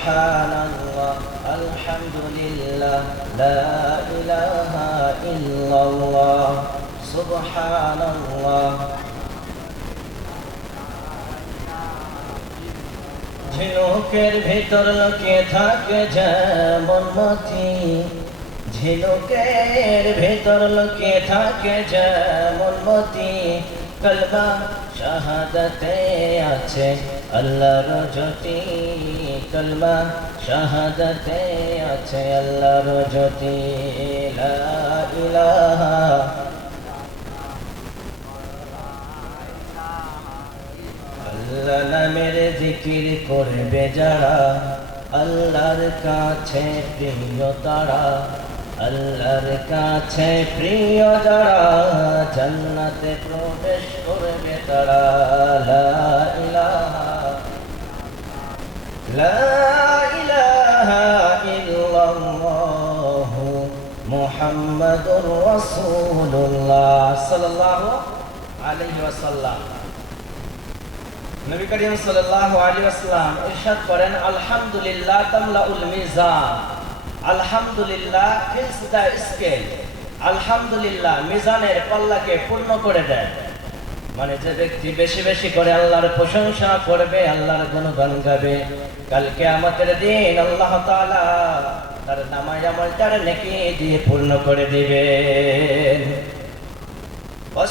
সুবহানাল্লাহ, আলহামদুলিল্লাহ, লা ইলাহা ইল্লাল্লাহ, সুবহানাল্লাহ। ঝিনুকের ভিতর লুকিয়ে থাকে যেমন মতি, ঝিনুকের ভিতর লুকিয়ে থাকে যেমন মতি, কলমা শাহাদাতে আছে আল্লাহর জ্যোতি, কলমা শাহাদাতে আছে আল্লাহর জ্যোতি। লা ইলাহা আল্লাহ নামের জিকির করবে যারা, আল্লাহর কাছে প্রিয় তারা, আল্লাহর কাছে প্রিয় যারা, জান্নাতে প্রবেশ করবে তারা। লা ইলাহা ইল্লাল্লাহু মুহাম্মাদুর রাসূলুল্লাহ সাল্লাল্লাহু আলাইহি ওয়াসাল্লাম। নবী করিম সাল্লাল্লাহু আলাইহি ওয়াসাল্লাম ইরশাদ করেন, আলহামদুলিল্লাহ তামলাউল মিজান। আলহামদুলিল্লাহ ফিলস দা স্কেল, আলহামদুলিল্লাহ মিজানের পাল্লাকে পূর্ণ করে দেয়। মানে যে ব্যক্তি বেশি বেশি করে আল্লাহর প্রশংসা করবে, আল্লাহর গুণগান গাবে, কাল কিয়ামতের দিন আল্লাহ তাআলা তার নামায়ে আমলটার নেকি দিয়ে পূর্ণ করে দিবেন।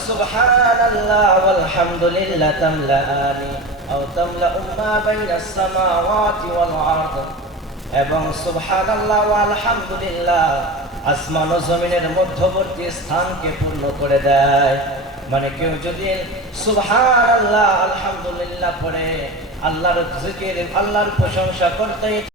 সুবহানাল্লাহ ওয়ালহামদুলিল্লাহ তামলাআনি আও তামলাউ মা বাইনাস সামাওয়াতি ওয়াল আরদ। এবং সুবহানাল্লাহ ওয়া আলহামদুলিল্লাহ আসমান ও জমিনের মধ্যবর্তী স্থানকে পূর্ণ করে দেয়। মানে কেউ যদি সুবহানাল্লাহ আলহামদুলিল্লাহ পড়ে, আল্লাহর জিকির, আল্লাহর প্রশংসা করতে